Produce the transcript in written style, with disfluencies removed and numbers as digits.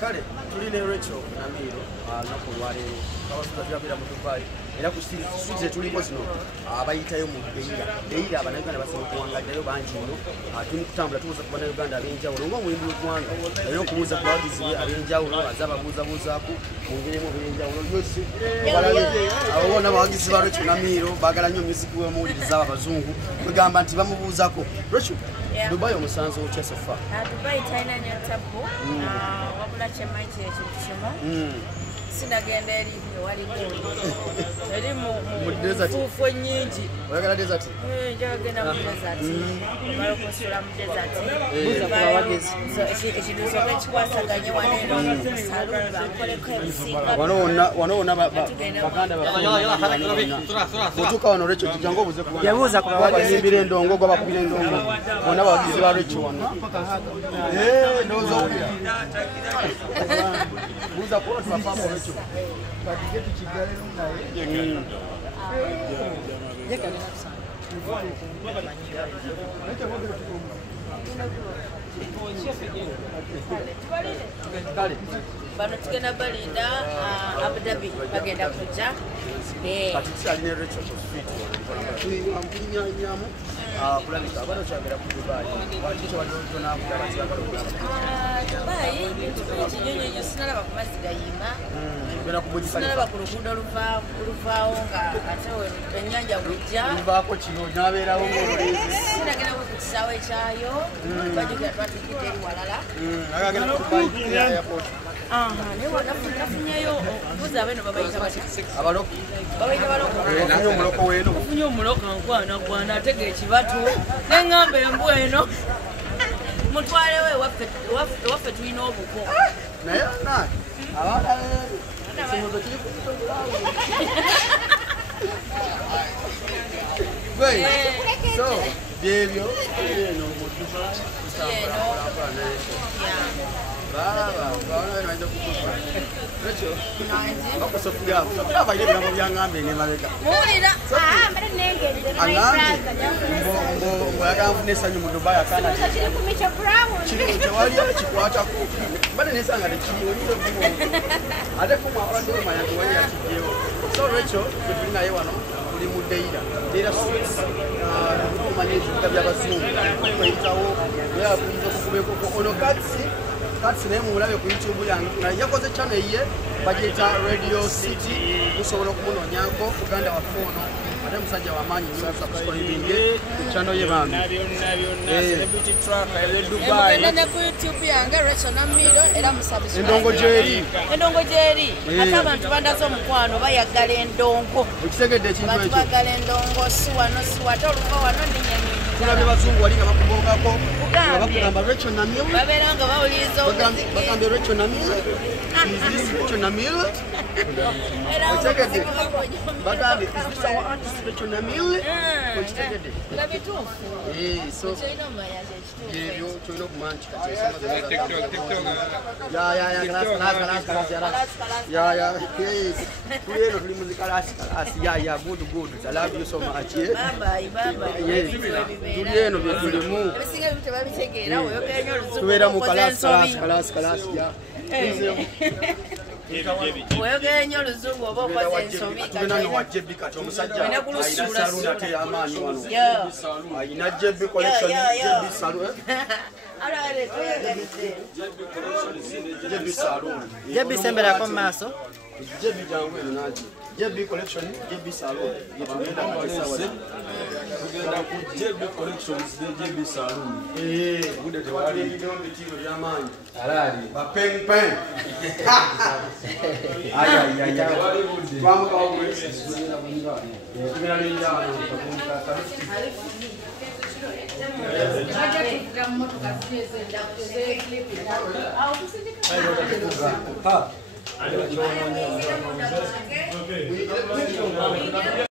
Kale, tuline Recheal Namiiro, naku lwaleero. Abasuka mu Dubai. Era ku suite tuliko zino abayitayo mu Beira Abannayuganda basobola okuwangaddayo bangi nnyo. Tuli kutambula tubuuza ku Bannayuganda ab'enjawulo ng'omulembe w'eggwanga olina okubuuza ku bawagizi ab'enjawulo aze ababuuzabuuzaako mu ngeri emu eb'enjawulo yose. Abo bonna abawagizi ba Recheal Namiiro baagala nnyo music w'omuwuliriza abazungu kwegamba nti bamubuuzako. Recheal, Dubai omusanze otya so far? Dubai talina nnyo ttabu wabula kyemmanyi kiri ekintu kimu sinagenda eri ewali eri mufuufu ennyingi. Oyagala desert? Njagenda mu desert mala okusula mu desert ekintu soka ekikwasaganye waneero saluuni bankoleko ebisinga wano wonna baganda otuuka wano Recheal tujjangu obuze kubayimbira endongo gwabakubira endongo bonna bawagizi ba Recheal wano ndowooza owulira buuza kuba tubafaamu Recheal batige tukigalemu naye kale bano tugenda balinda Abu Dhabi bagenda kujja kati tukyalina Recheal tulinyamyamu kulabika abana okyagera ku Dubai wakikyo walitonaabula bakyagala Dubai bintu kinyonyonyo sinalaba ku mazzi gayima sinalaba ku luguudo luvaawo nga ate ennyanja bwejja luvaako kino nabeerawo ng'olulezi sinagenda ku kisaawe kyayo bajukira twatikidde eri walala agagenda ku Dubai airport nafunyeyo buza beno babayita batya abaloko babayita baloko nafunye omuloko weeno ofunye omuloka nkwanagwana atega ekibatu neŋŋamba embu eno mutwale we waffe tulina obuko naye naye abaana so byebyo eno mu Dubai mbweyagala nesanyu mu Dubai akana tewaliyo kikwatako bane nesanga tekiriwo ate kumwawandimayandiwayakijjewo so Recheal tetulinaye wano tuli mu Deira Suites kumanya ebibuga by'abazungu kweyitawo yakuyinza okukubekoko ono Katsi naye mumulabe ku YouTube yange yakoze channel ye bagiyita Radio City musobola okumunoonyako Uganda waffe ono ate musajja wamaanyi nnyo subscribinge ku channel ye bambi celebrity tracker eri Dubai ne ku YouTube yange Recheal Namiiro era musubscribe endongo gyeri ate abantu bandaze omukwano bayagala endongo okitegedde ekintu ekyo bagala endongo si wano si wate oluva wano ninyenyonyi tulabye bazungu wali nga bakugongako nga bakugamba Recheal Namiiro babeera nga bawuliriza bagambye Recheal Namiiro Recheal Namiiro okitegedde bagambye is this our artist Recheal Namiiro okitegedde gabituufu so ebyo tulina okumanya kikati tuli eno tuli muzikalasi good I love you so much tuli eno byetulimu tubeera mu kalasi oyogera nnyo oluzungu oba okoze ensobi omusajja alina saluuni ate y'amaanyi wano alina JB collection JB saluuni JB semberako mu maaso JB jangu eno nangi JB collection JB salon yetugenda tugenda ku JB collections ne JB salon bude tewali ebidombe tiro by'amaanyi alali ba peng peng aya wali bude twamuka obwe tugenda n'enjawulo ha